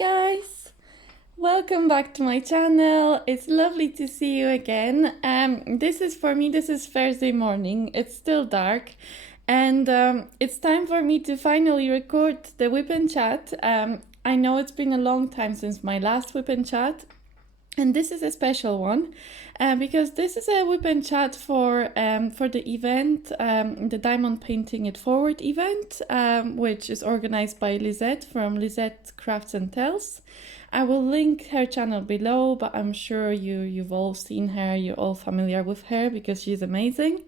guys, welcome back to my channel. It's lovely to see you again. This is Thursday morning. It's still dark and it's time for me to finally record the WIP Chat. I know it's been a long time since my last WIP Chat. And this is a special one because this is a WIP Chat for the event, the Diamond Painting It Forward event, which is organized by Lisette from Lisette Crafts and Tells. I will link her channel below, but I'm sure you've all seen her, you're all familiar with her because she's amazing.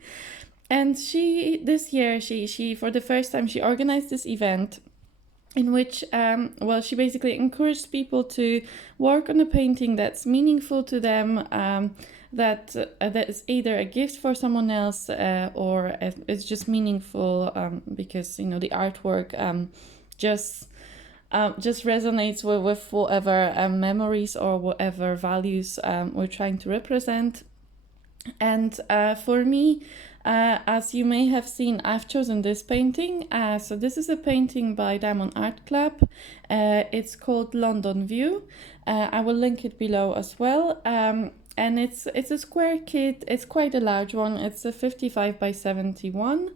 And this year, she for the first time, she organized this event in which, she basically encouraged people to work on a painting that's meaningful to them, that is either a gift for someone else or it's just meaningful because, you know, the artwork just resonates with whatever memories or whatever values we're trying to represent. And for me, as you may have seen, I've chosen this painting. So this is a painting by Diamond Art Club. It's called London View. I will link it below as well. And it's a square kit. It's quite a large one. It's a 55 by 71.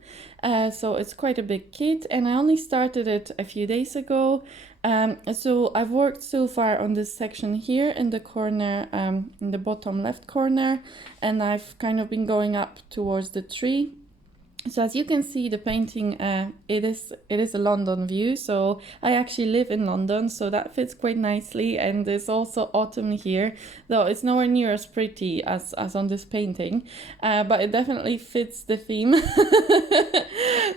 So it's quite a big kit. And I only started it a few days ago. So I've worked so far on this section here in the corner, in the bottom left corner, and I've kind of been going up towards the tree. So as you can see, the painting, it is a London view. So I actually live in London, so that fits quite nicely. And it's also autumn here, though it's nowhere near as pretty as on this painting, but it definitely fits the theme.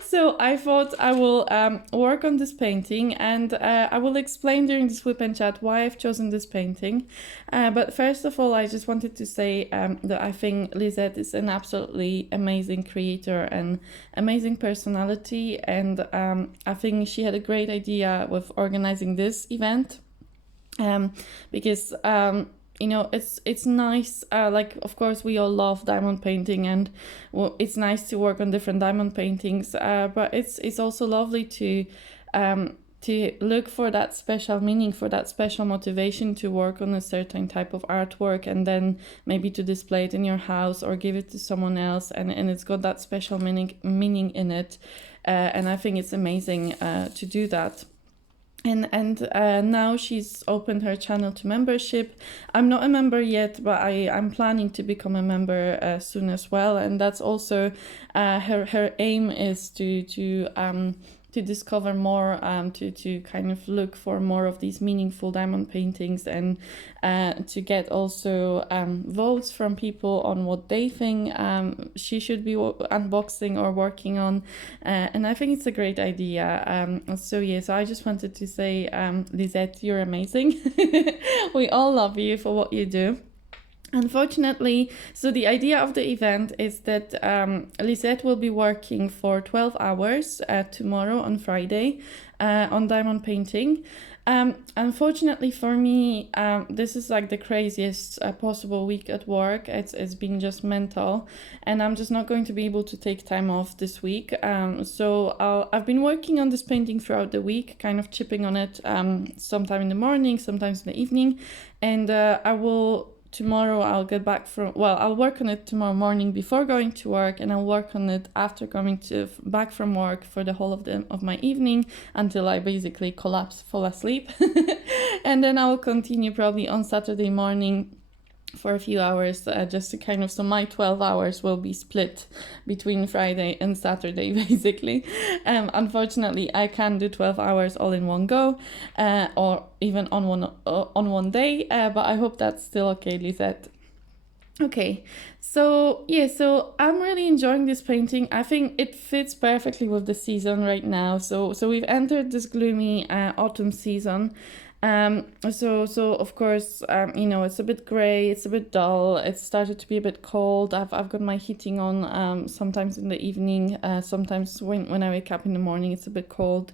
So I thought I will work on this painting, and I will explain during this WIP Chat why I've chosen this painting. But first of all, I just wanted to say that I think Lisette is an absolutely amazing creator and amazing personality, and I think she had a great idea with organizing this event because you know, it's nice, like, of course we all love diamond painting, and it's nice to work on different diamond paintings, but it's also lovely to look for that special meaning, for that special motivation to work on a certain type of artwork, and then maybe to display it in your house or give it to someone else, and it's got that special meaning in it, and I think it's amazing to do that. And now she's opened her channel to membership. I'm not a member yet, but I'm planning to become a member soon as well, and that's also her aim is to discover more, to kind of look for more of these meaningful diamond paintings, and to get also votes from people on what they think she should be unboxing or working on, and I think it's a great idea. So I just wanted to say, Lisette, you're amazing. We all love you for what you do. Unfortunately, so the idea of the event is that Lisette will be working for 12 hours tomorrow on Friday on diamond painting. Unfortunately for me, this is like the craziest possible week at work. It's been just mental, and I'm just not going to be able to take time off this week. So I've been working on this painting throughout the week, kind of chipping on it sometime in the morning, sometimes in the evening, and tomorrow I'll get back I'll work on it tomorrow morning before going to work, and I'll work on it after coming back from work for the whole of my evening until I basically fall asleep. And then I'll continue probably on Saturday morning for a few hours, just to kind of, so my 12 hours will be split between Friday and Saturday basically. Unfortunately I can't do 12 hours all in one go, or even on one day, but I hope that's still okay, Lisette. Okay, so I'm really enjoying this painting. I think it fits perfectly with the season right now. So we've entered this gloomy autumn season. So of course, you know, it's a bit gray, it's a bit dull, it's started to be a bit cold. I've got my heating on sometimes in the evening, sometimes when I wake up in the morning it's a bit cold.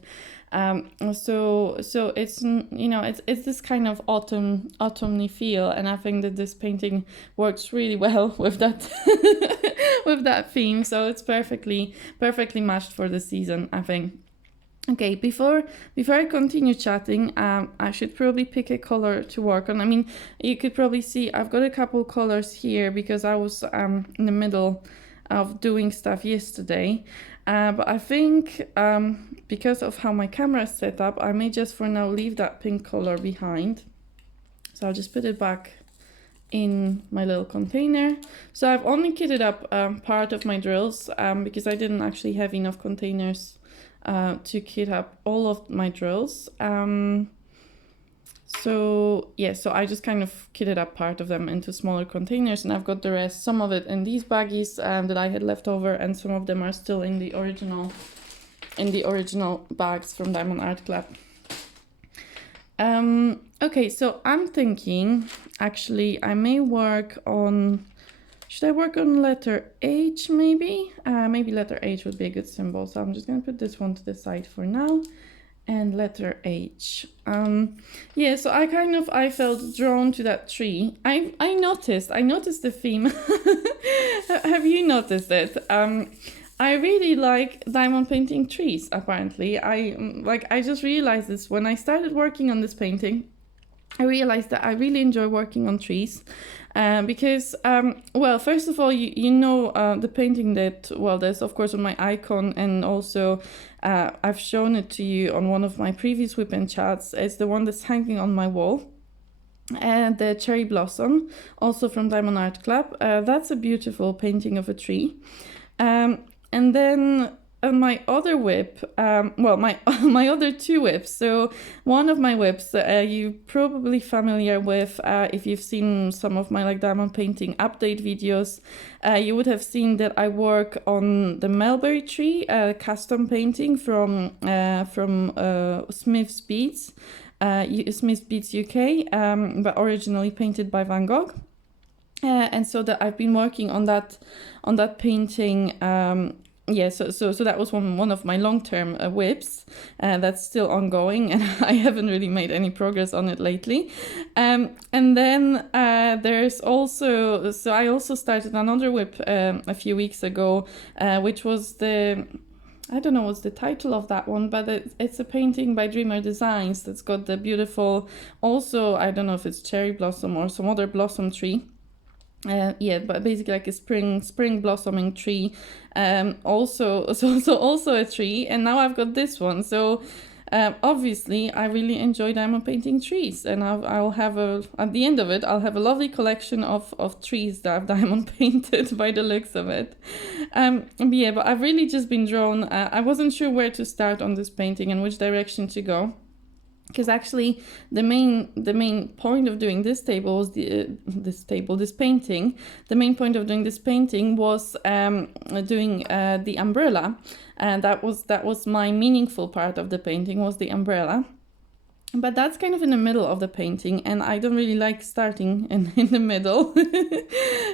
So it's, you know, it's this kind of autumny feel, and I think that this painting works really well with that with that theme. So it's perfectly matched for the season, I think. Okay, before I continue chatting, I should probably pick a color to work on. I mean, you could probably see I've got a couple colors here because I was in the middle of doing stuff yesterday. But I think because of how my camera is set up, I may just for now leave that pink color behind. So I'll just put it back in my little container. So I've only kitted up part of my drills because I didn't actually have enough containers to kit up all of my drills. So yeah, so I just kind of kitted up part of them into smaller containers, and I've got the rest, some of it in these baggies that I had left over, and some of them are still in the original bags from Diamond Art Club. Okay, so I'm thinking actually I may work on, should I work on letter H maybe? Maybe letter H would be a good symbol. So I'm just going to put this one to the side for now. And letter H. Yeah, so I felt drawn to that tree. I noticed the theme. Have you noticed it? I really like diamond painting trees, apparently. I just realized this when I started working on this painting. I realized that I really enjoy working on trees because, well, first of all, you know the painting that, well, there's of course on my icon, and also I've shown it to you on one of my previous WIP chats. It's the one that's hanging on my wall. And the cherry blossom, also from Diamond Art Club. That's a beautiful painting of a tree. And then my other WIP, well, my other two WIPs. So one of my WIPs, you're probably familiar with if you've seen some of my like diamond painting update videos. You would have seen that I work on the mulberry tree, custom painting from Smith's Beats, Smith's Beats UK, but originally painted by Van Gogh. And so that I've been working on that painting. Yeah, so that was one of my long-term WIPs that's still ongoing, and I haven't really made any progress on it lately. And then there's also, so I also started another WIP a few weeks ago, which was I don't know what's the title of that one, but it's a painting by Dreamer Designs that's got the beautiful, also, I don't know if it's cherry blossom or some other blossom tree. Yeah, but basically like a spring blossoming tree. Also a tree, and now I've got this one. So obviously I really enjoy diamond painting trees, and I'll have at the end of it I'll have a lovely collection of trees that I've diamond painted by the looks of it. Yeah, but I've really just been drawn. I wasn't sure where to start on this painting and which direction to go. Because actually, the main point of doing this painting. The main point of doing this painting was doing the umbrella, and that was my meaningful part of the painting, was the umbrella. But that's kind of in the middle of the painting, and I don't really like starting in the middle.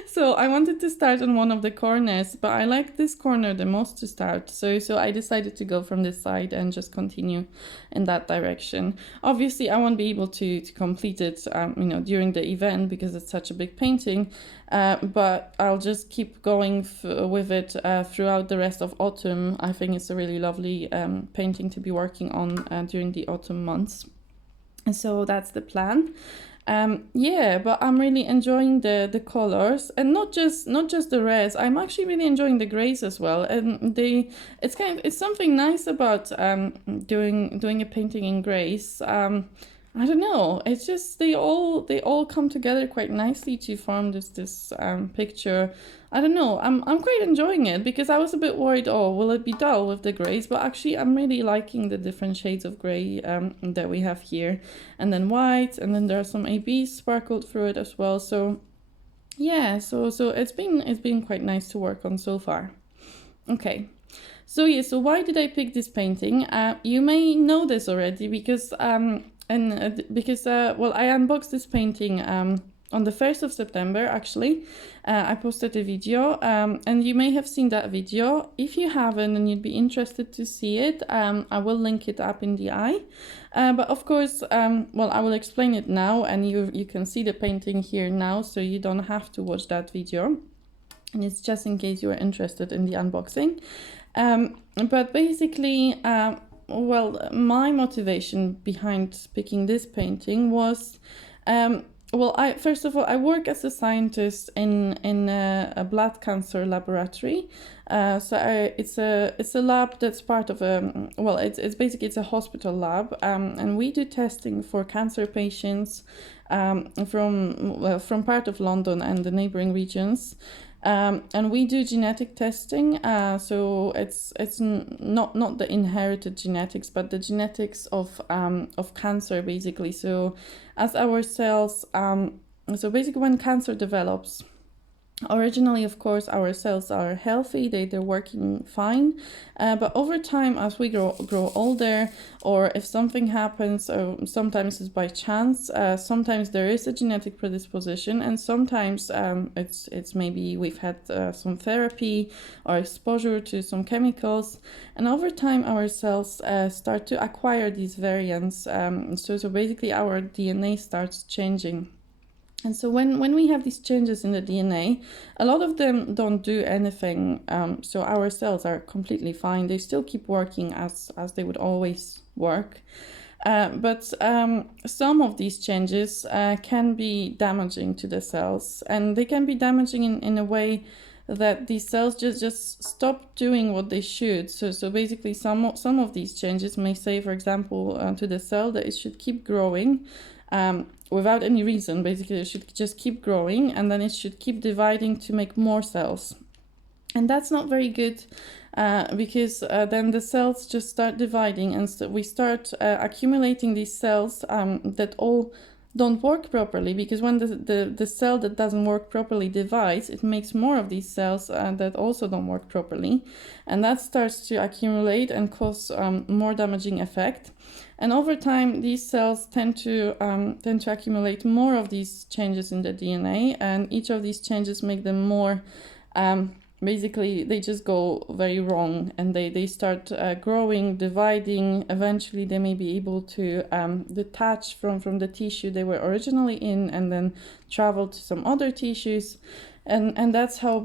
So I wanted to start on one of the corners, but I like this corner the most to start. So I decided to go from this side and just continue in that direction. Obviously, I won't be able to complete it, during the event because it's such a big painting. But I'll just keep going with it throughout the rest of autumn. I think it's a really lovely painting to be working on during the autumn months. And so that's the plan. Yeah, but I'm really enjoying the colors, and not just the reds. I'm actually really enjoying the grays as well. And it's something nice about doing a painting in grays. I don't know. It's just they all come together quite nicely to form this picture. I don't know. I'm quite enjoying it because I was a bit worried. Oh, will it be dull with the grays? But actually, I'm really liking the different shades of gray that we have here, and then white, and then there are some ABs sparkled through it as well. So yeah, so it's been quite nice to work on so far. Okay. So yeah, so why did I pick this painting? You may know this already because well, I unboxed this painting on the 1st of September, actually. I posted a video, and you may have seen that video. If you haven't and you'd be interested to see it, I will link it up in the eye. But of course, well, I will explain it now, and you can see the painting here now, so you don't have to watch that video. And it's just in case you are interested in the unboxing. But basically, well, my motivation behind picking this painting was, well, first of all, I work as a scientist in a blood cancer laboratory. It's a lab that's part of a, well, it's basically it's a hospital lab, and we do testing for cancer patients from part of London and the neighboring regions. And we do genetic testing, so it's not the inherited genetics, but the genetics of cancer, basically. So as our cells, so basically when cancer develops, originally, of course, our cells are healthy, they're working fine, but over time, as we grow older, or if something happens, or sometimes it's by chance, sometimes there is a genetic predisposition, and sometimes it's maybe we've had some therapy or exposure to some chemicals, and over time our cells start to acquire these variants. So basically our DNA starts changing. And so when we have these changes in the DNA, a lot of them don't do anything. So our cells are completely fine. They still keep working as they would always work. But some of these changes can be damaging to the cells. And they can be damaging in a way that these cells just stop doing what they should. So basically some of these changes may say, for example, to the cell that it should keep growing. Without any reason, basically it should just keep growing, and then it should keep dividing to make more cells. And that's not very good, because then the cells just start dividing, and so we start accumulating these cells that all don't work properly, because when the cell that doesn't work properly divides, it makes more of these cells that also don't work properly, and that starts to accumulate and cause more damaging effect. And over time, these cells tend to accumulate more of these changes in the DNA, and each of these changes make them more, basically, they just go very wrong, and they start growing, dividing. Eventually, they may be able to detach from the tissue they were originally in, and then travel to some other tissues. And that's how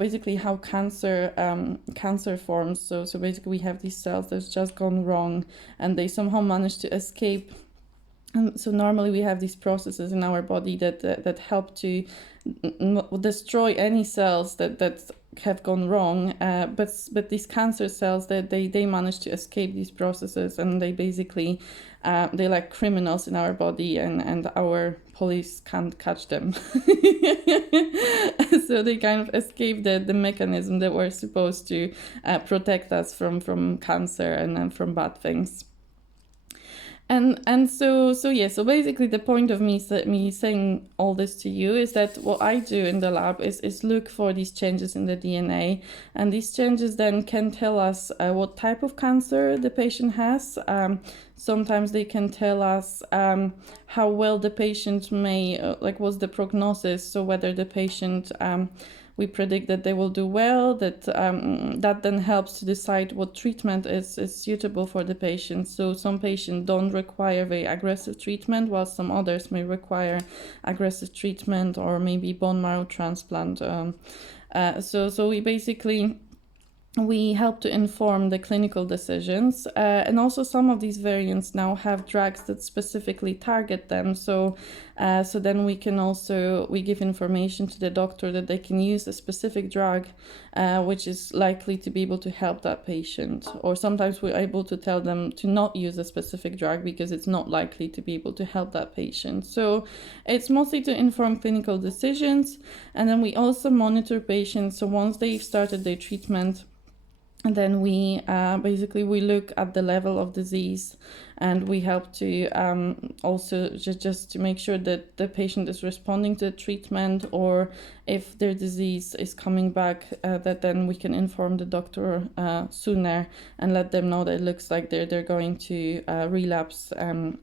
cancer forms. So basically we have these cells that's just gone wrong, and they somehow manage to escape. So normally we have these processes in our body that help to destroy any cells that have gone wrong, but these cancer cells, that they manage to escape these processes, and they basically they're like criminals in our body, and our police can't catch them. So they kind of escape the mechanism that were supposed to protect us from cancer and from bad things. And so basically the point of me saying all this to you is that what I do in the lab is look for these changes in the DNA, and these changes then can tell us what type of cancer the patient has. Sometimes they can tell us how well the patient may, what's the prognosis, so whether the patient we predict that they will do well, that then helps to decide what treatment is suitable for the patient. So some patients don't require very aggressive treatment, while some others may require aggressive treatment or maybe bone marrow transplant. So we basically help to inform the clinical decisions, and also some of these variants now have drugs that specifically target them. So then we give information to the doctor that they can use a specific drug, which is likely to be able to help that patient. Or sometimes we're able to tell them to not use a specific drug because it's not likely to be able to help that patient. So it's mostly to inform clinical decisions, and then we also monitor patients. So once they've started their treatment, and then we look at the level of disease, and we help to also just to make sure that the patient is responding to the treatment, or if their disease is coming back, that then we can inform the doctor sooner and let them know that it looks like they're going to relapse and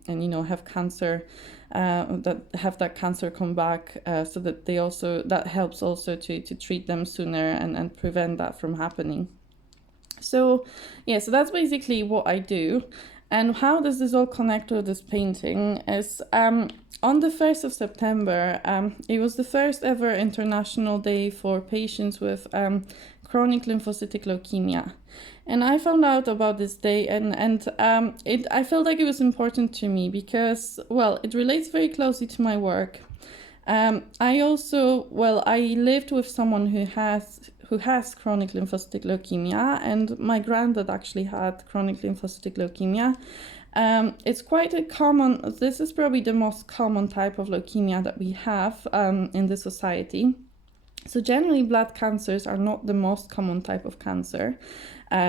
have cancer. That cancer come back, so that that helps also to treat them sooner and prevent that from happening. So that's basically what I do. And how does this all connect to this painting is on the 1st of September, it was the first ever International Day for patients with chronic lymphocytic leukemia. And I found out about this day, and I felt like it was important to me because, well, it relates very closely to my work. I also, well, I lived with someone who has chronic lymphocytic leukemia, and my granddad actually had chronic lymphocytic leukemia. It's quite a common, this is probably the most common type of leukemia that we have in the society. So generally blood cancers are not the most common type of cancer.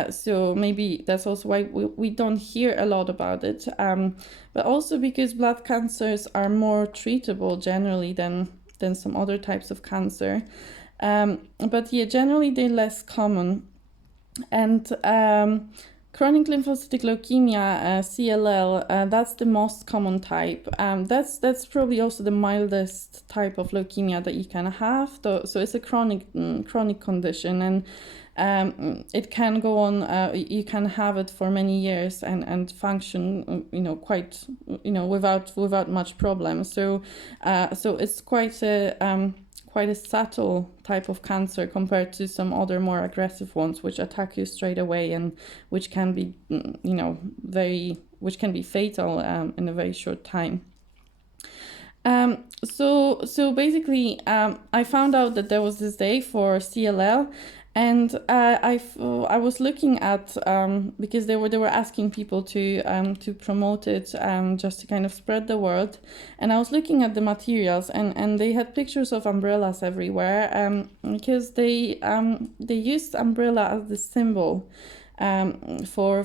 So maybe that's also why we don't hear a lot about it. But also because blood cancers are more treatable generally than some other types of cancer. But yeah, generally they're less common. And chronic lymphocytic leukemia, CLL, that's the most common type. That's probably also the mildest type of leukemia that you can have. So it's a chronic condition, and it can go on. You can have it for many years and function, quite, without much problem. So it's quite a subtle type of cancer compared to some other more aggressive ones, which attack you straight away and which can be, which can be fatal in a very short time. So basically, I found out that there was this day for CLL, and I was looking at because they were asking people to promote it just to kind of spread the word, and I was looking at the materials, and they had pictures of umbrellas everywhere because they used umbrella as the symbol for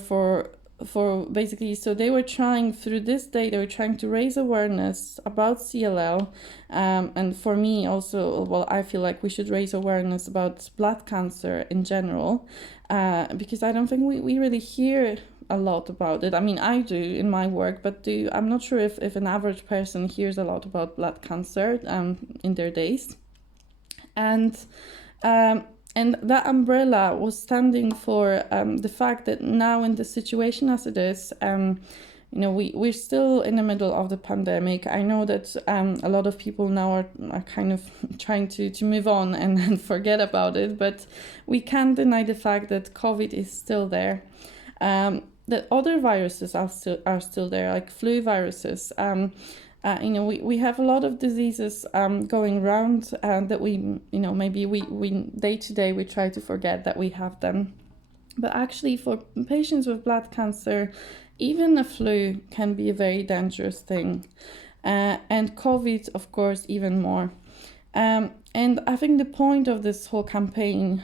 basically, so they were trying through this day, they were trying to raise awareness about CLL, and for me also, well, I feel like we should raise awareness about blood cancer in general, because I don't think we really hear a lot about it. I mean, I do in my work, but I'm not sure if an average person hears a lot about blood cancer in their days. And that umbrella was standing for the fact that now in the situation as it is, we're still in the middle of the pandemic. I know that a lot of people now are kind of trying to move on and forget about it, but we can't deny the fact that COVID is still there. That other viruses are still there, like flu viruses. We have a lot of diseases going around that maybe we day to day we try to forget that we have them. But actually for patients with blood cancer, even a flu can be a very dangerous thing. And COVID, of course, even more. And I think the point of this whole campaign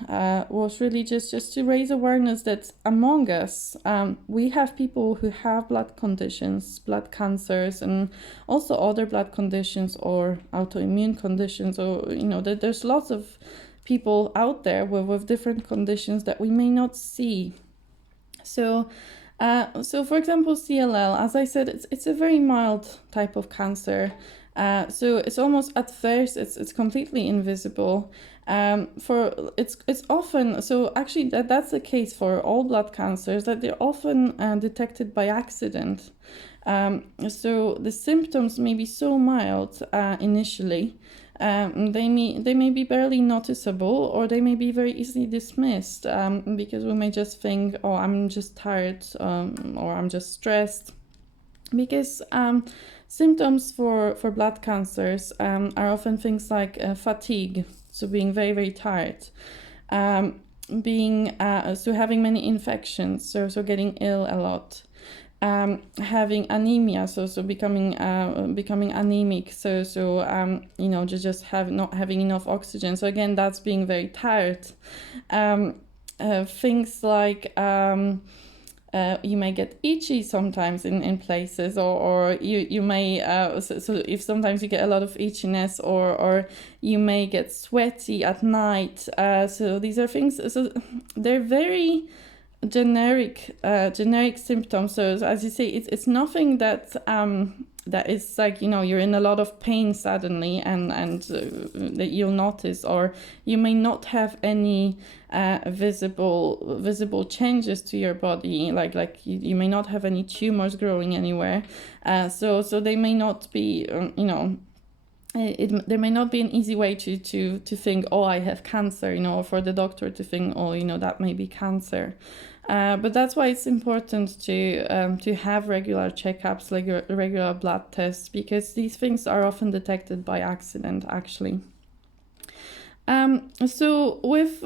was really just to raise awareness that among us, we have people who have blood conditions, blood cancers, and also other blood conditions or autoimmune conditions, or, that there's lots of people out there with different conditions that we may not see. So for example, CLL, as I said, it's a very mild type of cancer. So it's almost at first it's completely invisible. It's often, so actually that's the case for all blood cancers, that they're often detected by accident. So the symptoms may be so mild initially. They may be barely noticeable, or they may be very easily dismissed because we may just think, oh, I'm just tired, or I'm just stressed. Because symptoms for blood cancers are often things like fatigue, so being very, very tired, having many infections, so getting ill a lot, having anemia, so becoming anemic, not having enough oxygen. So again, that's being very tired. Things like you may get itchy sometimes in places, or you may so if sometimes you get a lot of itchiness, or you may get sweaty at night. So these are things, so they're very generic symptoms. So as you say, it's nothing that is like, you're in a lot of pain suddenly and that you'll notice, or you may not have any visible changes to your body, like you may not have any tumors growing anywhere, so they may not be there may not be an easy way to think, oh, I have cancer, or for the doctor to think, oh, that may be cancer. But that's why it's important to have regular checkups, like regular blood tests, because these things are often detected by accident, actually. So with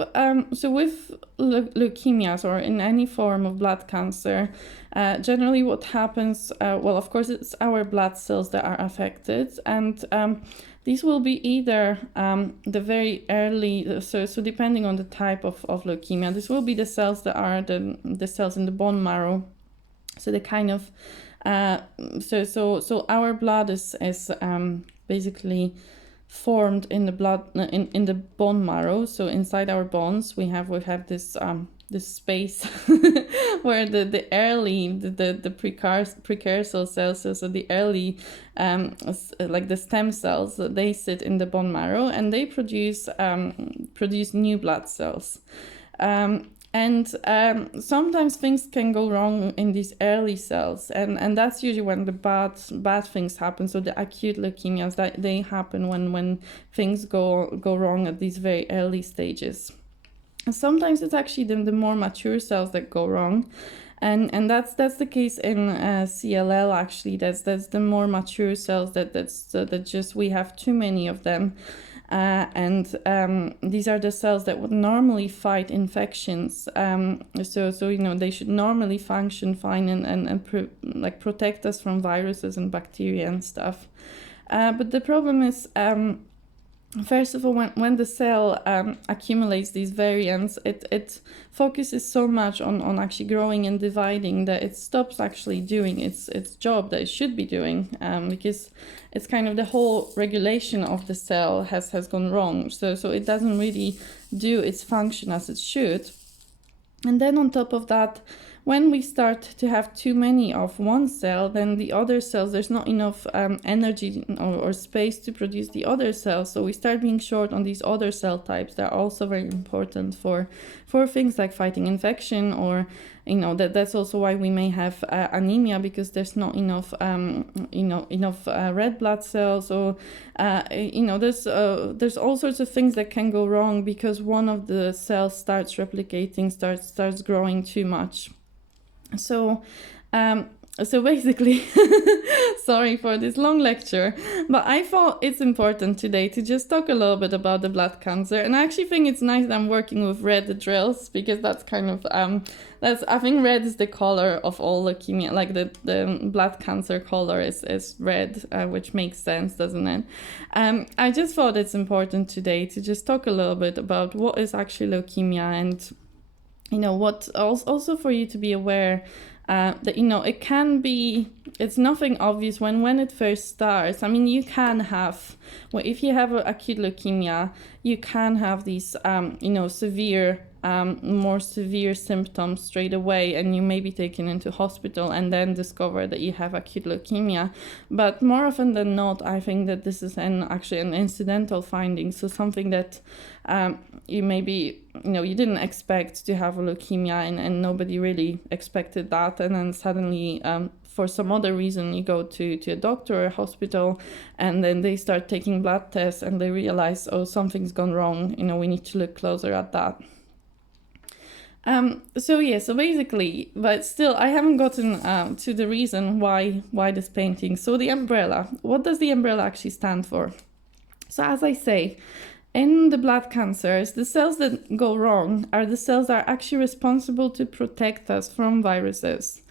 leukemias or in any form of blood cancer, generally what happens, well, of course, it's our blood cells that are affected, and these will be either the very early, so depending on the type of leukemia, this will be the cells that are the cells in the bone marrow. So the kind of so our blood is basically formed in the blood in the bone marrow. So inside our bones we have this this space where the early the precursor cells, so the early like the stem cells, they sit in the bone marrow and they produce new blood cells. And sometimes things can go wrong in these early cells, and that's usually when the bad things happen. So the acute leukemias, that they happen when things go wrong at these very early stages. And sometimes it's actually the more mature cells that go wrong, and that's the case in CLL. Actually, that's the more mature cells that just we have too many of them. And these are the cells that would normally fight infections. So they should normally function fine and protect us from viruses and bacteria and stuff. But the problem is, first of all, when the cell accumulates these variants, it focuses so much on actually growing and dividing that it stops actually doing its job that it should be doing, because it's kind of the whole regulation of the cell has gone wrong. So it doesn't really do its function as it should. And then on top of that, when we start to have too many of one cell, then the other cells, there's not enough energy or space to produce the other cells. So we start being short on these other cell types that are also very important for things like fighting infection, or that's also why we may have anemia, because there's not enough red blood cells, or there's all sorts of things that can go wrong because one of the cells starts replicating, starts growing too much. So basically, sorry for this long lecture, but I thought it's important today to just talk a little bit about the blood cancer. And I actually think it's nice that I'm working with red drills, because that's kind of, I think red is the color of all leukemia, like the blood cancer color is red, which makes sense, doesn't it? I just thought it's important today to just talk a little bit about what is actually leukemia, and what also for you to be aware that it can be, it's nothing obvious when it first starts. I mean, you can have, well, if you have acute leukemia, you can have these more severe symptoms straight away, and you may be taken into hospital and then discover that you have acute leukemia. But more often than not, I think that this is actually an incidental finding, so something that you maybe you didn't expect to have a leukemia, and nobody really expected that, and then suddenly for some other reason you go to a doctor or a hospital, and then they start taking blood tests and they realize, oh, something's gone wrong, we need to look closer at that. So basically, but still I haven't gotten to the reason why this painting. So the umbrella, what does the umbrella actually stand for? So as I say, in the blood cancers, the cells that go wrong are the cells that are actually responsible to protect us from viruses.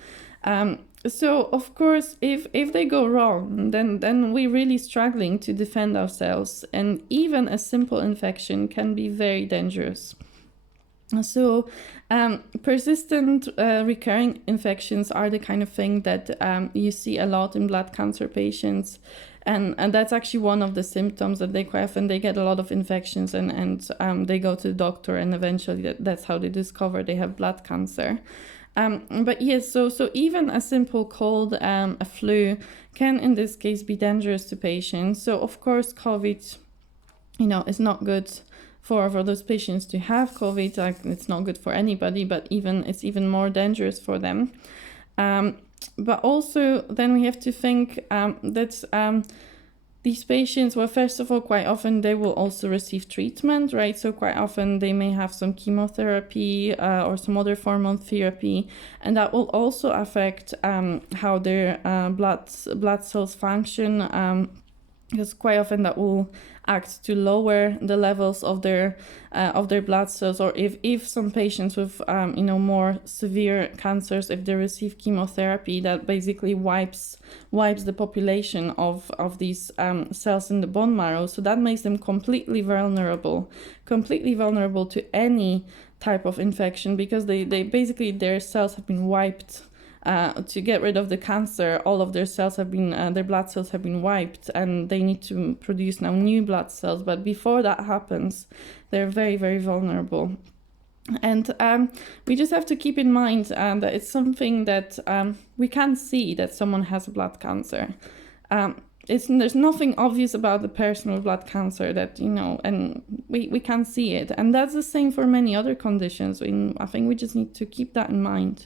So of course, if they go wrong, then we're really struggling to defend ourselves, and even a simple infection can be very dangerous. So persistent recurring infections are the kind of thing that you see a lot in blood cancer patients, and that's actually one of the symptoms that they have, and they get a lot of infections, and they go to the doctor, and eventually that's how they discover they have blood cancer. But yes, so even a simple cold, a flu, can in this case be dangerous to patients. So of course COVID, is not good for those patients to have COVID. Like, it's not good for anybody, but it's even more dangerous for them. But also then we have to think that these patients, well, first of all, quite often they will also receive treatment, right? So quite often they may have some chemotherapy or some other form of therapy, and that will also affect how their blood cells function, because quite often that will act to lower the levels of their blood cells. Or if some patients with more severe cancers, if they receive chemotherapy, that basically wipes the population of these cells in the bone marrow. So that makes them completely vulnerable to any type of infection, because they basically, their cells have been wiped. To get rid of the cancer, all of their cells have been, their blood cells have been wiped, and they need to produce now new blood cells. But before that happens, they're very, very vulnerable. And we just have to keep in mind that it's something that we can't see that someone has blood cancer. There's nothing obvious about the person with blood cancer that, and we can't see it. And that's the same for many other conditions. I think we just need to keep that in mind.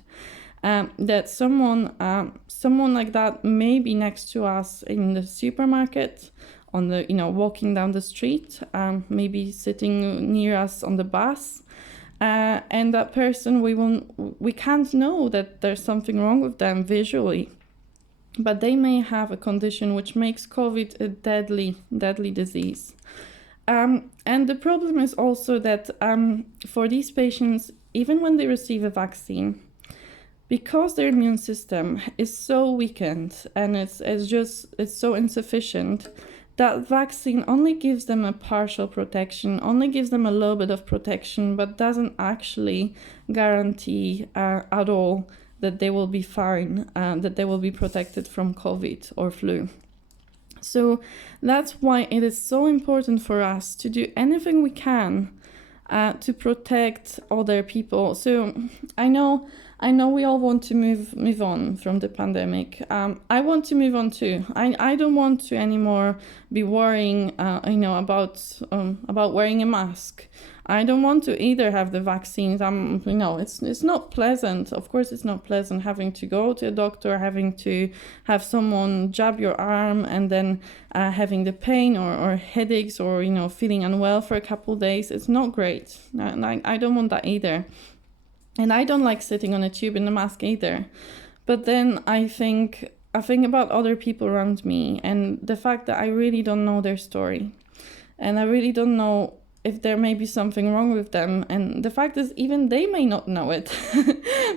That someone like that may be next to us in the supermarket, on the walking down the street, maybe sitting near us on the bus, and that person, we can't know that there's something wrong with them visually, but they may have a condition which makes COVID a deadly disease. And the problem is also that for these patients, even when they receive a vaccine, because their immune system is so weakened and it's so insufficient, that vaccine only gives them a partial protection, only gives them a little bit of protection, but doesn't actually guarantee at all that they will be fine, that they will be protected from COVID or flu. So that's why it is so important for us to do anything we can to protect other people. So I know we all want to move on from the pandemic. I want to move on too. I don't want to anymore be worrying, about wearing a mask. I don't want to either have the vaccines. It's not pleasant. Of course, it's not pleasant having to go to a doctor, having to have someone jab your arm, and then having the pain or headaches, or feeling unwell for a couple of days. It's not great. I don't want that either. And I don't like sitting on a tube in a mask either. But then I think about other people around me, and the fact that I really don't know their story. And I really don't know if there may be something wrong with them. And the fact is, even they may not know it.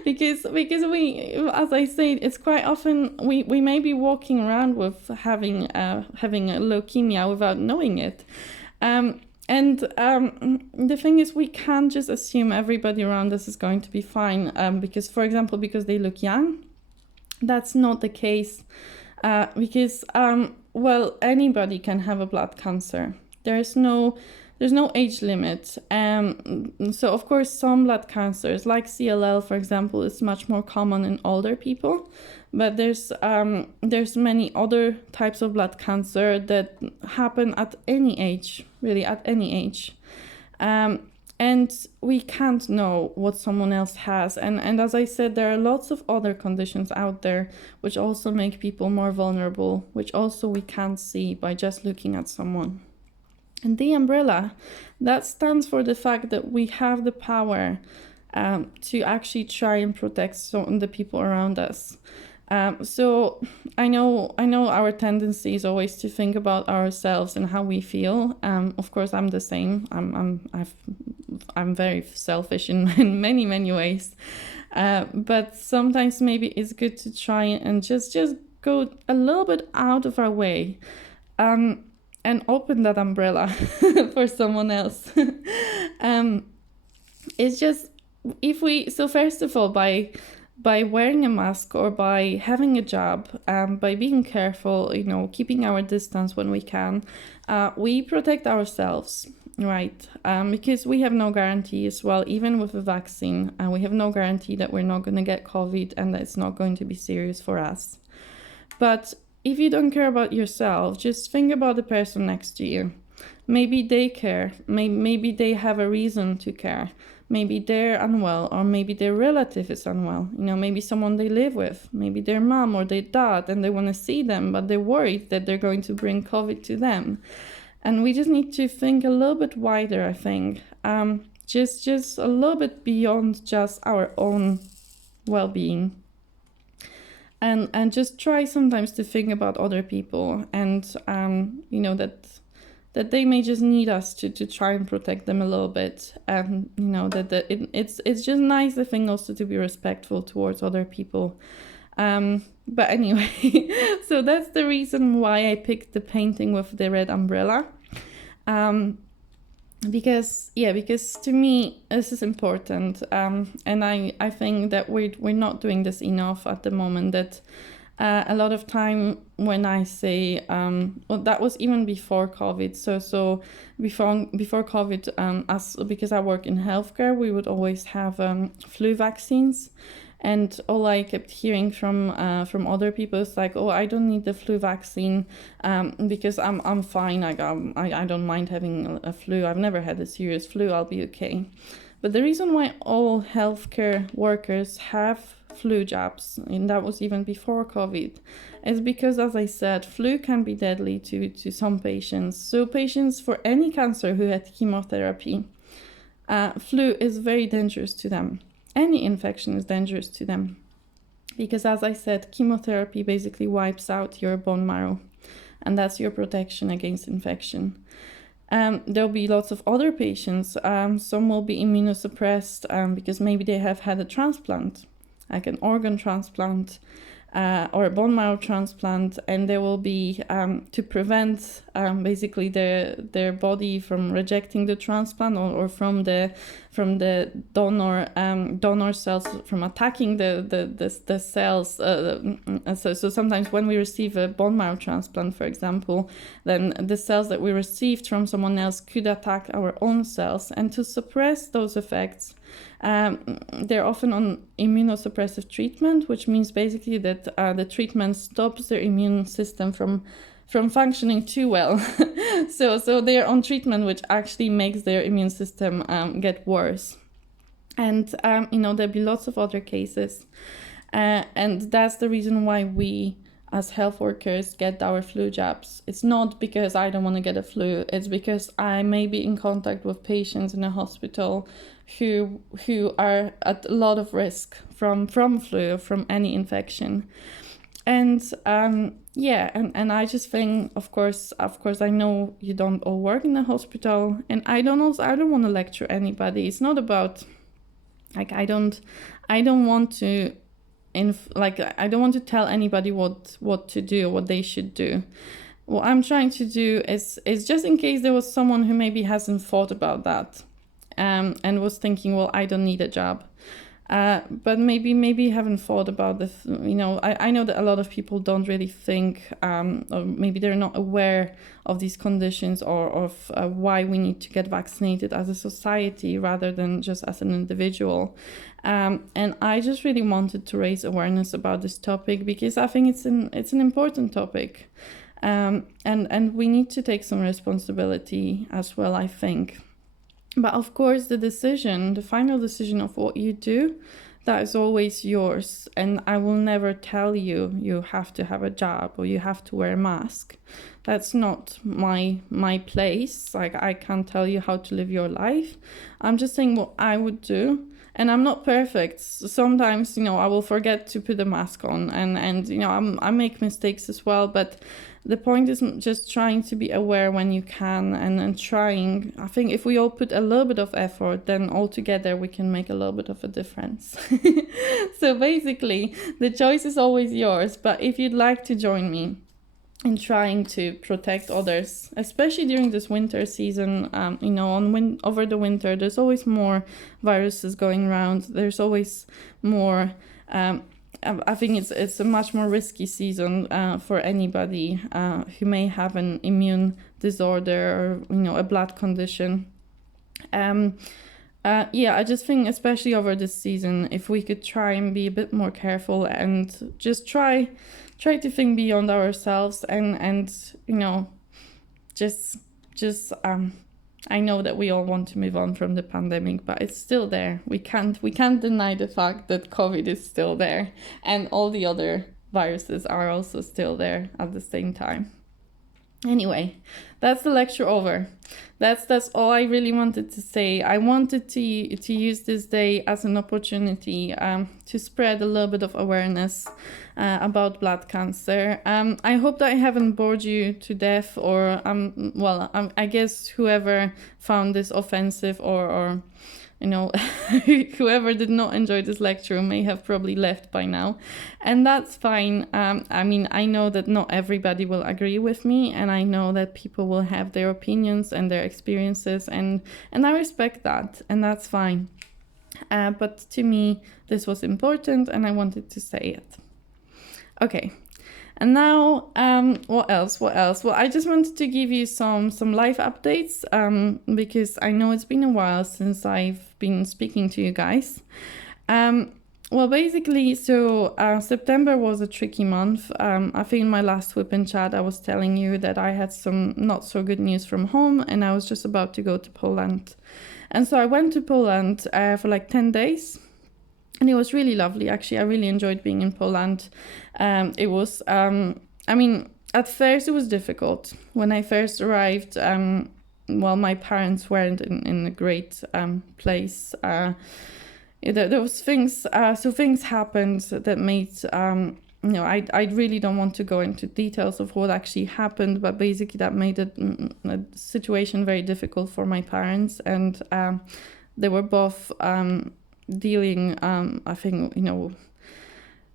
because we, as I said, it's quite often we may be walking around with having a leukemia without knowing it. And the thing is, we can't just assume everybody around us is going to be fine, because, for example, because they look young. That's not the case, because, anybody can have a blood cancer. There's no age limit. So, of course, some blood cancers, like CLL, for example, is much more common in older people. But there's many other types of blood cancer that happen at any age, really at any age. And we can't know what someone else has. And as I said, there are lots of other conditions out there which also make people more vulnerable, which also we can't see by just looking at someone. And the umbrella, that stands for the fact that we have the power to actually try and protect the people around us. So I know our tendency is always to think about ourselves and how we feel. Of course, I'm the same. I'm very selfish in many ways. But sometimes maybe it's good to try and just go a little bit out of our way, and open that umbrella for someone else. It's just, first of all, by wearing a mask, or by having a jab, by being careful, keeping our distance when we can, we protect ourselves, right? Because we have no guarantee as well, even with a vaccine, we have no guarantee that we're not going to get COVID and that it's not going to be serious for us. But if you don't care about yourself, just think about the person next to you. Maybe they care. Maybe they have a reason to care. Maybe they're unwell, or maybe their relative is unwell. Maybe someone they live with, maybe their mom or their dad, and they want to see them, but they're worried that they're going to bring COVID to them. And we just need to think a little bit wider, I think. Just a little bit beyond just our own well-being. And just try sometimes to think about other people, and that they may just need us to try and protect them a little bit. And it's just nice, I think, also to be respectful towards other people. But anyway, so that's the reason why I picked the painting with the red umbrella. Because to me this is important, and I think that we're not doing this enough at the moment. That a lot of time when I say, well, that was even before COVID. So before COVID, because I work in healthcare, we would always have flu vaccines. And all I kept hearing from other people is like, oh, I don't need the flu vaccine because I'm fine. I don't mind having a flu. I've never had a serious flu. I'll be okay. But the reason why all healthcare workers have flu jabs, and that was even before COVID, is because, as I said, flu can be deadly to some patients. So patients for any cancer who had chemotherapy, flu is very dangerous to them. Any infection is dangerous to them because, as I said, chemotherapy basically wipes out your bone marrow, and that's your protection against infection. There'll be lots of other patients. Some will be immunosuppressed because maybe they have had a transplant, like an organ transplant or a bone marrow transplant, and they will be to prevent basically their body from rejecting the transplant or from the donor cells from attacking the cells. So sometimes when we receive a bone marrow transplant, for example, then the cells that we received from someone else could attack our own cells, and to suppress those effects, they're often on immunosuppressive treatment, which means basically that the treatment stops their immune system from functioning too well. so they're on treatment which actually makes their immune system get worse. And there'll be lots of other cases, and that's the reason why we as health workers get our flu jabs. It's not because I don't want to get a flu, it's because I may be in contact with patients in a hospital who are at a lot of risk from flu, from any infection. And and I just think, of course I know you don't all work in a hospital, and I don't want to lecture anybody. It's not about, like, I don't want to I don't want to tell anybody what to do, what they should do. What I'm trying to do is just in case there was someone who maybe hasn't thought about that, and was thinking, well, I don't need a job. But maybe haven't thought about this. I know that a lot of people don't really think, or maybe they're not aware of these conditions or of why we need to get vaccinated as a society rather than just as an individual. And I just really wanted to raise awareness about this topic because I think it's an important topic, and we need to take some responsibility as well, I think. But of course, the final decision of what you do, that is always yours. And I will never tell you have to have a job or you have to wear a mask. That's not my place. Like, I can't tell you how to live your life. I'm just saying what I would do. And I'm not perfect. Sometimes, I will forget to put a mask on, and I make mistakes as well. But the point is just trying to be aware when you can, and trying. I think if we all put a little bit of effort, then all together we can make a little bit of a difference. So basically, the choice is always yours. But if you'd like to join me in trying to protect others, especially during this winter season, over the winter, there's always more viruses going around. There's always more. I think it's a much more risky season for anybody who may have an immune disorder or a blood condition. I just think, especially over this season, if we could try and be a bit more careful and just try to think beyond ourselves and just just I know that we all want to move on from the pandemic, but it's still there. We can't deny the fact that COVID is still there, and all the other viruses are also still there at the same time. Anyway, that's the lecture over. That's all I really wanted to say. I wanted to use this day as an opportunity to spread a little bit of awareness about blood cancer. I hope that I haven't bored you to death, or I guess whoever found this offensive or you know, whoever did not enjoy this lecture may have probably left by now, and that's fine. I mean, I know that not everybody will agree with me, and I know that people will have their opinions and their experiences, and I respect that, and that's fine. But to me, this was important, and I wanted to say it. Okay. And now, what else? Well, I just wanted to give you some life updates, because I know it's been a while since I've been speaking to you guys. Well, basically, so September was a tricky month. I think in my last WIP Chat, I was telling you that I had some not so good news from home, and I was just about to go to Poland. And so I went to Poland for like 10 days. And it was really lovely, actually. I really enjoyed being in Poland. It was, I mean, at first it was difficult. When I first arrived, my parents weren't in a great place. There was things, so things happened that made, I really don't want to go into details of what actually happened, but basically that made a situation very difficult for my parents. And they were both dealing, I think,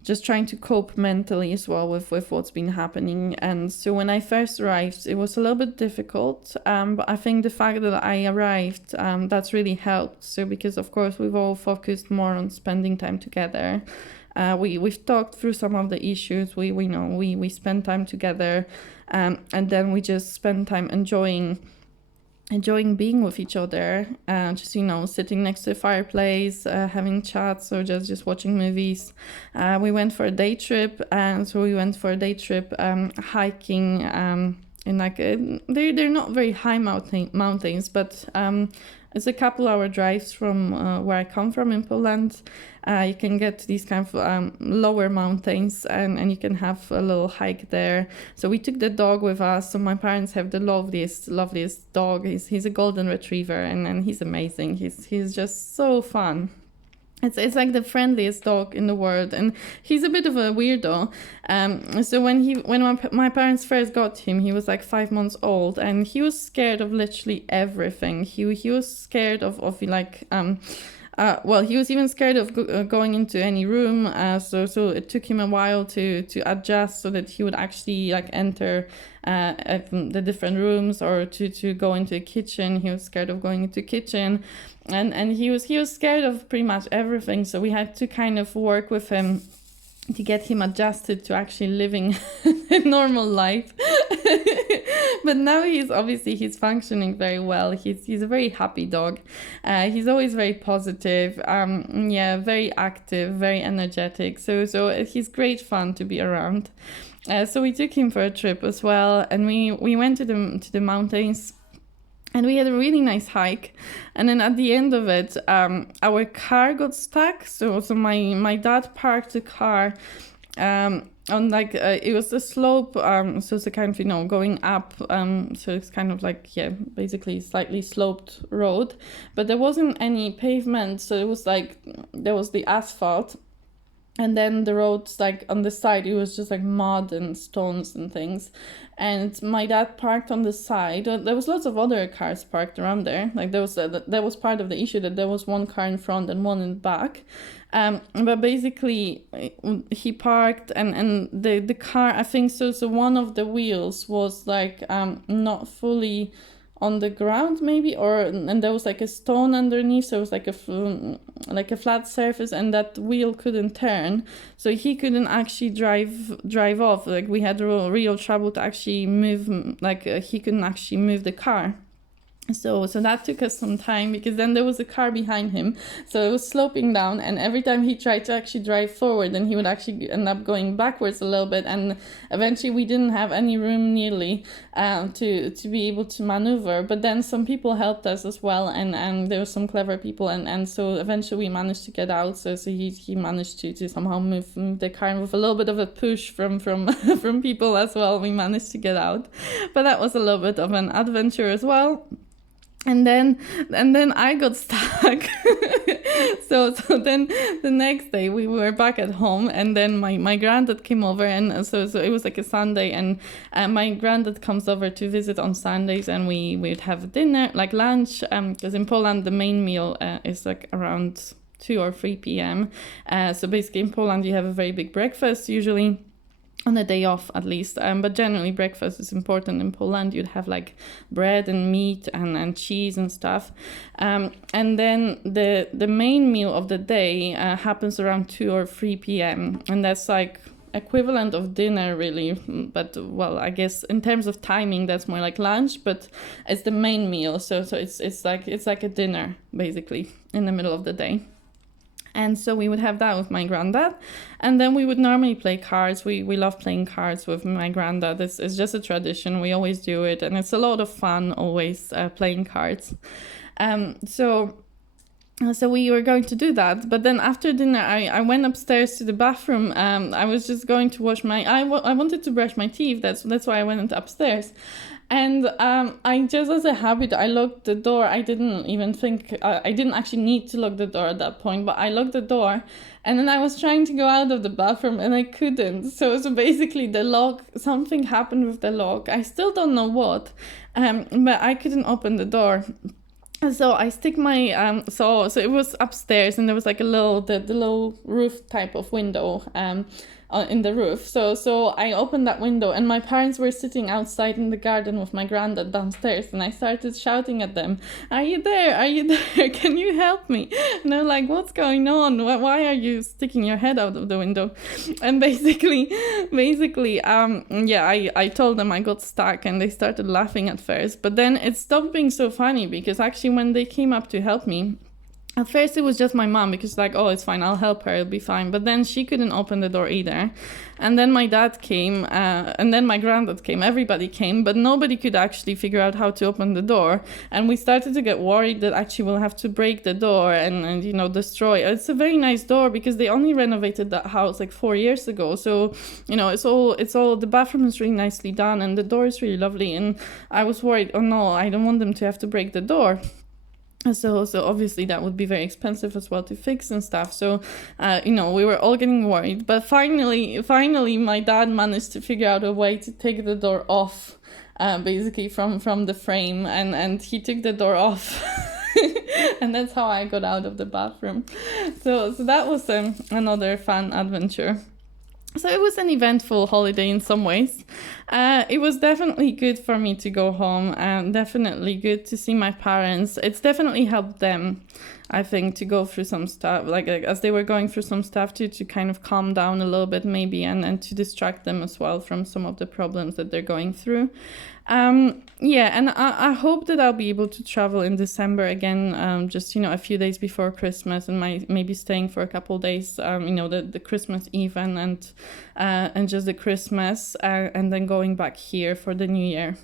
just trying to cope mentally as well with what's been happening. And so when I first arrived, it was a little bit difficult, but I think the fact that I arrived, that's really helped. So because of course we've all focused more on spending time together. We've talked through some of the issues. We spend time together, and then we just spend time enjoying being with each other, just sitting next to a fireplace, having chats, or just watching movies. We went for a day trip, hiking in like they're not very high mountains, but it's a couple-hour drives from where I come from in Poland. You can get to these kind of lower mountains, and you can have a little hike there. So we took the dog with us. So my parents have the loveliest dog. He's a golden retriever, and he's amazing. He's just so fun. It's like the friendliest dog in the world, and he's a bit of a weirdo. So when my parents first got him, he was like 5 months old, and he was scared of literally everything. He was scared of like he was even scared of going into any room. So it took him a while to adjust so that he would actually like enter the different rooms, or to go into a kitchen. He was scared of going into kitchen, and he was scared of pretty much everything. So we had to kind of work with him to get him adjusted to actually living a normal life. But now he's functioning very well. He's a very happy dog. He's always very positive. Very active, very energetic. So he's great fun to be around. So we took him for a trip as well, and we went to the mountains. And we had a really nice hike, and then at the end of it, our car got stuck. So my dad parked the car on like it was a slope. So it's a kind of going up. So it's kind of like basically slightly sloped road, but there wasn't any pavement. So it was like there was the asphalt. And then the roads, like on the side, it was just like mud and stones and things. And my dad parked on the side. There was lots of other cars parked around there. Like there was part of the issue that there was one car in front and one in the back. But basically, he parked and the car, I think so one of the wheels was like not fully on the ground maybe, and there was like a stone underneath, so it was like a flat surface, and that wheel couldn't turn, so he couldn't actually drive off. Like we had real trouble to actually move, he couldn't actually move the car. So that took us some time, because then there was a car behind him, so it was sloping down, and every time he tried to actually drive forward, then he would actually end up going backwards a little bit, and eventually we didn't have any room nearly to be able to maneuver. But then some people helped us as well, and there were some clever people, and so eventually we managed to get out. So he managed to somehow move the car, and with a little bit of a push from from people as well, we managed to get out. But that was a little bit of an adventure as well. And then I got stuck. so then the next day we were back at home, and then my granddad came over, and so it was like a Sunday, and my granddad comes over to visit on Sundays, and we would have dinner, like lunch, because in Poland the main meal is like around 2 or 3 p.m. So basically in Poland you have a very big breakfast usually, on a day off at least, but generally breakfast is important in Poland. You'd have like bread and meat and cheese and stuff, and then the main meal of the day happens around 2 or 3 p.m. and that's like equivalent of dinner really, but well, I guess in terms of timing that's more like lunch, but it's the main meal, so it's like a dinner basically in the middle of the day. And so we would have that with my granddad, and then we would normally play cards. We love playing cards with my granddad. It's just a tradition. We always do it, and it's a lot of fun always playing cards. So we were going to do that, but then after dinner I went upstairs to the bathroom. I was just going to wash I wanted to brush my teeth. That's why I went upstairs. And I just, as a habit, I locked the door. I didn't even think, I didn't actually need to lock the door at that point, but I locked the door. And then I was trying to go out of the bathroom and I couldn't. So basically the lock, something happened with the lock. I still don't know what, but I couldn't open the door. So I stick my, so it was upstairs, and there was like the little roof type of window, in the roof. So I opened that window, and my parents were sitting outside in the garden with my granddad downstairs, and I started shouting at them, "Are you there? Are you there? Can you help me?" And they're like, "What's going on? Why are you sticking your head out of the window?" And basically, I told them I got stuck, and they started laughing at first, but then it stopped being so funny, because actually when they came up to help me, at first it was just my mom, because like, oh, it's fine, I'll help her, it'll be fine. But then she couldn't open the door either. And then my dad came, and then my granddad came, everybody came, but nobody could actually figure out how to open the door. And we started to get worried that actually we'll have to break the door and destroy. It's a very nice door, because they only renovated that house like 4 years ago. So, it's all, the bathroom is really nicely done, and the door is really lovely. And I was worried, oh no, I don't want them to have to break the door. So obviously that would be very expensive as well to fix and stuff. So, we were all getting worried. But finally, my dad managed to figure out a way to take the door off, basically from the frame, and he took the door off. And that's how I got out of the bathroom. So that was another fun adventure. So it was an eventful holiday in some ways. It was definitely good for me to go home, and definitely good to see my parents. It's definitely helped them, I think, to go through some stuff, like as they were going through some stuff, to kind of calm down a little bit maybe, and to distract them as well from some of the problems that they're going through. And I hope that I'll be able to travel in December again, just, a few days before Christmas, and maybe staying for a couple of days, the Christmas Eve and just the Christmas, and then going back here for the New Year.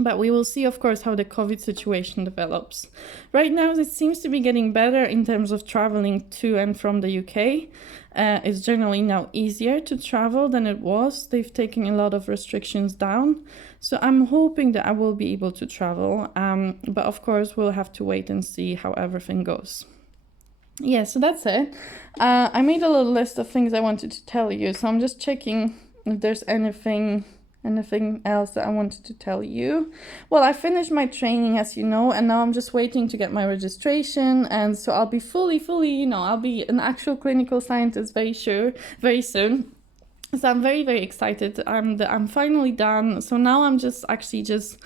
But we will see, of course, how the COVID situation develops. Right now, it seems to be getting better in terms of traveling to and from the UK. It's generally now easier to travel than it was. They've taken a lot of restrictions down. So I'm hoping that I will be able to travel. But of course, we'll have to wait and see how everything goes. Yeah, so that's it. I made a little list of things I wanted to tell you. So I'm just checking if there's anything else that I wanted to tell you. Well, I finished my training, as you know, and now I'm just waiting to get my registration, and so I'll be fully, I'll be an actual clinical scientist very soon. So I'm very, very excited. I'm finally done. So now I'm just working,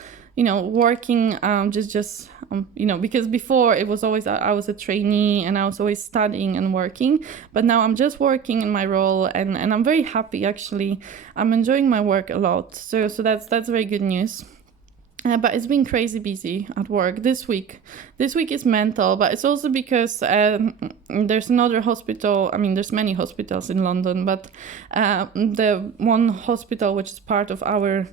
because before it was always, I was a trainee and I was always studying and working, but now I'm just working in my role, and I'm very happy, actually. I'm enjoying my work a lot. So that's very good news. But it's been crazy busy at work this week. This week is mental, but it's also because there's another hospital. I mean, there's many hospitals in London, but the one hospital which is part of our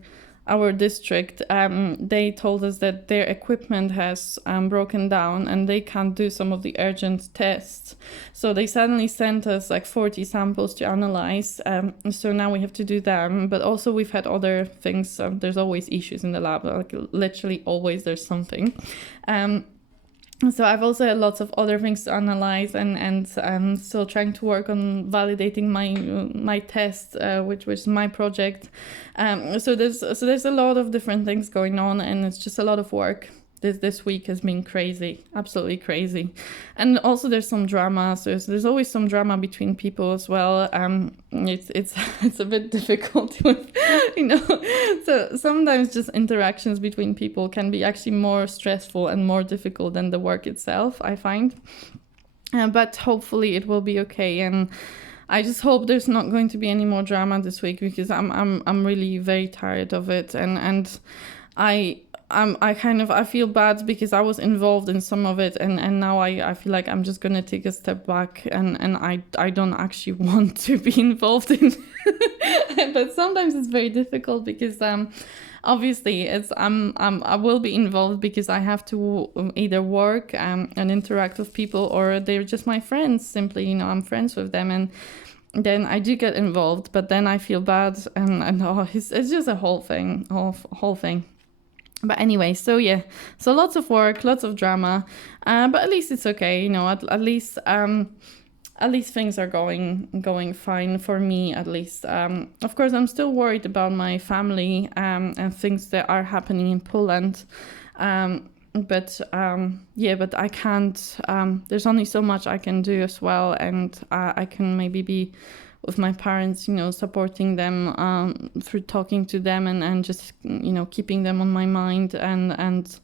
district, they told us that their equipment has broken down and they can't do some of the urgent tests. So they suddenly sent us like 40 samples to analyze. So now we have to do them. But also we've had other things. There's always issues in the lab. Like literally always there's something. So I've also had lots of other things to analyze, and I'm still trying to work on validating my test, which was my project. So there's a lot of different things going on, and it's just a lot of work. This week has been crazy, absolutely crazy, and also there's some drama. So there's always some drama between people as well. It's a bit difficult with, So sometimes just interactions between people can be actually more stressful and more difficult than the work itself, I find. But hopefully it will be okay, and I just hope there's not going to be any more drama this week, because I'm really very tired of it, and I feel bad because I was involved in some of it, and now I feel like I'm just gonna take a step back, and I don't actually want to be involved in but sometimes it's very difficult because obviously I will be involved because I have to either work and interact with people, or they're just my friends, simply, I'm friends with them, and then I do get involved, but then I feel bad, and it's just a whole thing. But anyway, so lots of work, lots of drama, but at least it's okay, at least things are going fine for me, at least. Of course, I'm still worried about my family and things that are happening in Poland. But I can't, there's only so much I can do as well, and I can maybe be with my parents, supporting them through talking to them, and just, keeping them on my mind and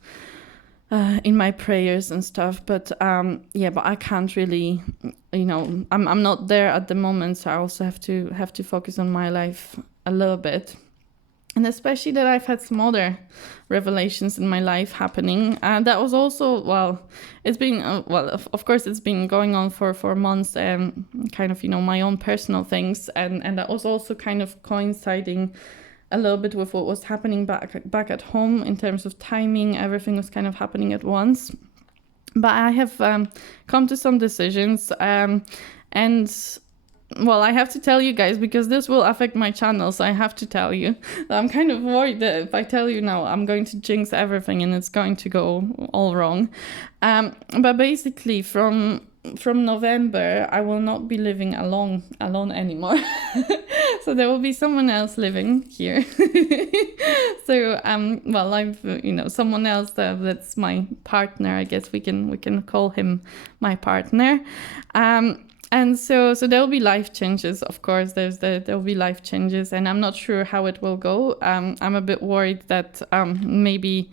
in my prayers and stuff. But but I can't really, I'm not there at the moment, so I also have to focus on my life a little bit. And especially that I've had some other revelations in my life happening. That was also, it's been, of course, it's been going on for months, kind of, my own personal things. And that was also kind of coinciding a little bit with what was happening back at home in terms of timing. Everything was kind of happening at once. But I have come to some decisions, and I have to tell you guys, because this will affect my channel, so I have to tell you. I'm kind of worried that if I tell you now, I'm going to jinx everything and it's going to go all wrong. But basically, from November, I will not be living alone anymore. So there will be someone else living here. So I've someone else that's my partner. I guess we can call him my partner. And so there will be life changes, of course. There will be life changes, and I'm not sure how it will go. I'm a bit worried that maybe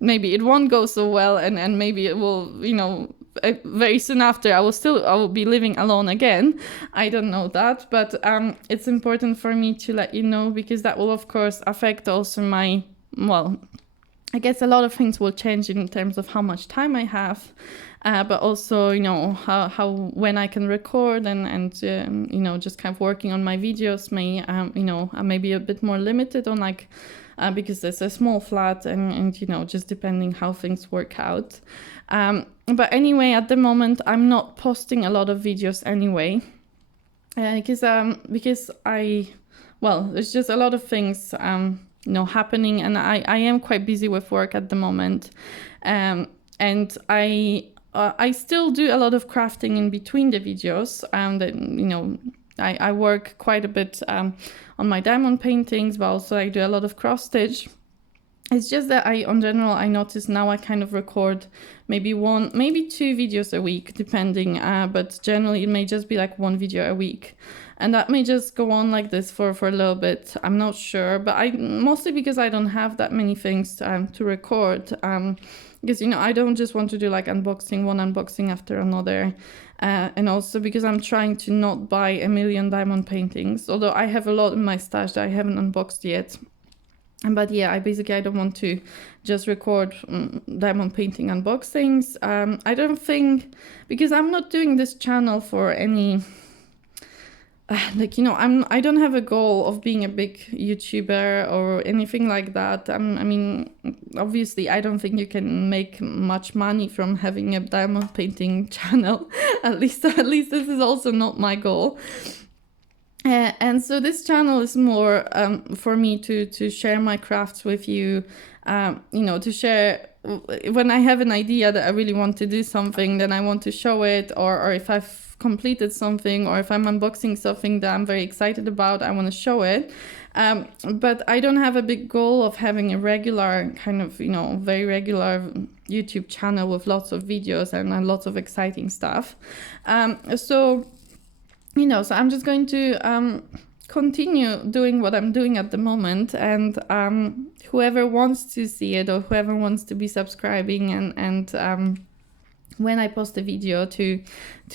it won't go so well, and maybe it will, very soon after I will be living alone again. I don't know that, but it's important for me to let you know, because that will of course affect also my, I guess a lot of things will change in terms of how much time I have, but also, how when I can record and just kind of working on my videos I may be a bit more limited on because it's a small flat and just depending how things work out. But anyway, at the moment, I'm not posting a lot of videos anyway, because there's just a lot of things happening, and I am quite busy with work at the moment, and I still do a lot of crafting in between the videos, and I work quite a bit on my diamond paintings, but also I do a lot of cross stitch. It's just that in general, I notice now I kind of record maybe 1, maybe 2 videos a week, depending, but generally it may just be like 1 video a week. And that may just go on like this for a little bit. I'm not sure, but mostly because I don't have that many things to record. Because, I don't just want to do like one unboxing after another. And also because I'm trying to not buy a million diamond paintings, although I have a lot in my stash that I haven't unboxed yet. But yeah, I don't want to just record diamond painting unboxings. I don't think, because I'm not doing this channel for any like, you know, I don't have a goal of being a big YouTuber or anything like that. I mean, obviously, I don't think you can make much money from having a diamond painting channel. At least this is also not my goal. And so this channel is more for me to share my crafts with you, you know, to share when I have an idea that I really want to do something, then I want to show it, or if I've completed something, or if I'm unboxing something that I'm very excited about, I want to show it. But I don't have a big goal of having a regular kind of, you know, very regular YouTube channel with lots of videos and lots of exciting stuff. So you know, so I'm just going to continue doing what I'm doing at the moment, and whoever wants to see it or whoever wants to be subscribing and when I post a video to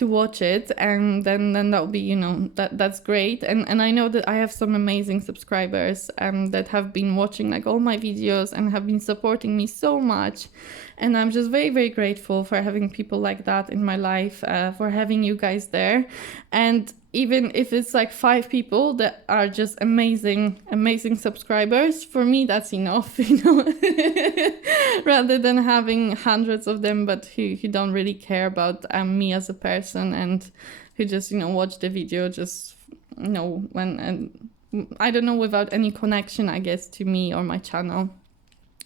watch it, and then that will be, you know, that's great. And I know that I have some amazing subscribers that have been watching like all my videos and have been supporting me so much, and I'm just very, very grateful for having people like that in my life, for having you guys there. And even if it's like 5 people that are just amazing subscribers, for me that's enough, you know. Rather than having hundreds of them but who don't really care about me as a person, and who just, you know, watch the video just, you know, when, and I don't know, without any connection, I guess, to me or my channel.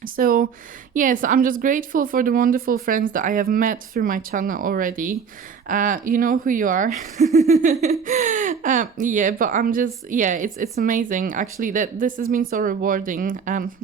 So yes, I'm just grateful for the wonderful friends that I have met through my channel already. You know who you are. Yeah, but I'm just, yeah, it's amazing actually that this has been so rewarding.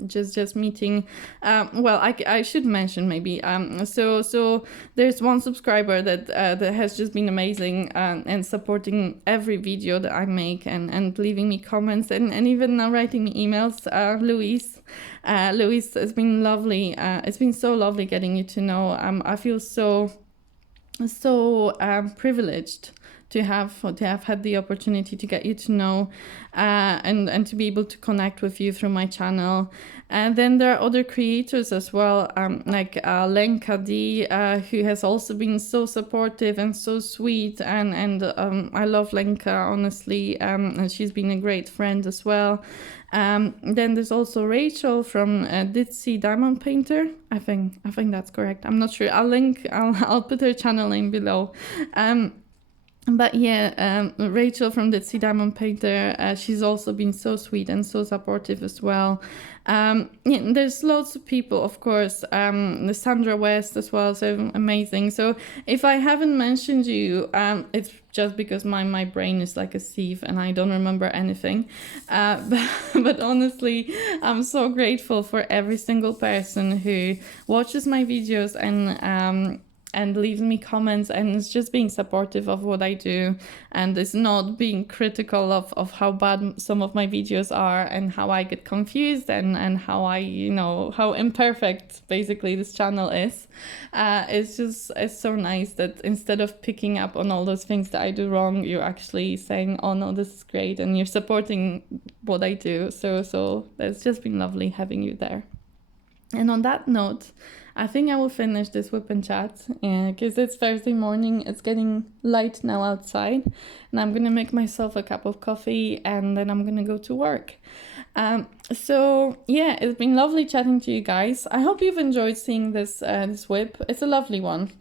Just meeting. Well, I should mention maybe. So there's one subscriber that has just been amazing, and supporting every video that I make, and leaving me comments, and even writing me emails. Louise has been lovely. It's been so lovely getting you to know. I feel so privileged to have had the opportunity to get you to know, and to be able to connect with you through my channel. And then there are other creators as well, like Lenka D, who has also been so supportive and so sweet, and I love Lenka, honestly, and she's been a great friend as well. Then there's also Rachel from Ditsy Diamond Painter. I think that's correct. I'm not sure. I'll put her channel name below. But yeah, Rachel from the Sea Diamond Painter, she's also been so sweet and so supportive as well. Yeah, there's lots of people, of course, Sandra West as well, so amazing. So if I haven't mentioned you, it's just because my brain is like a sieve and I don't remember anything. But honestly, I'm so grateful for every single person who watches my videos and leaves me comments, and it's just being supportive of what I do, and it's not being critical of how bad some of my videos are, and how I get confused, and how I, you know, how imperfect basically this channel is. It's so nice that instead of picking up on all those things that I do wrong, you're actually saying, oh no, this is great, and you're supporting what I do. So it's just been lovely having you there. And on that note, I think I will finish this WIP Chat, because it's Thursday morning, it's getting light now outside, and I'm gonna make myself a cup of coffee, and then I'm gonna go to work. So yeah, it's been lovely chatting to you guys. I hope you've enjoyed seeing this WIP. It's a lovely one.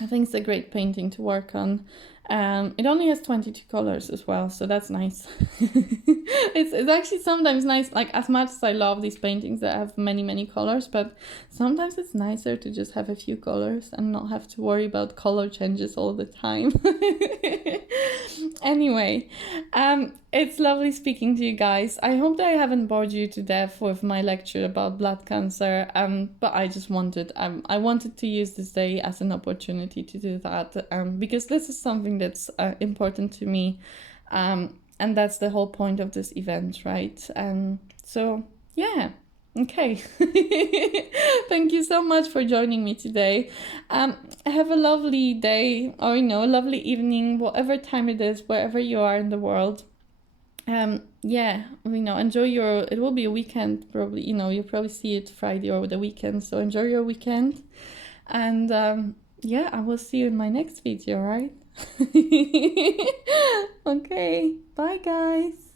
I think it's a great painting to work on. It only has 22 colors as well, so that's nice. It's actually sometimes nice, like, as much as I love these paintings that have many colors, but sometimes it's nicer to just have a few colors and not have to worry about color changes all the time. Anyway, it's lovely speaking to you guys. I hope that I haven't bored you to death with my lecture about blood cancer, but I just wanted to use this day as an opportunity to do that, because this is something that's important to me, and that's the whole point of this event, right? So yeah, okay. Thank you so much for joining me today. Have a lovely day, or a lovely evening, whatever time it is, wherever you are in the world. Yeah, enjoy your, it will be a weekend probably, you'll probably see it Friday or the weekend, so enjoy your weekend. And yeah, I will see you in my next video, right? Okay, bye guys.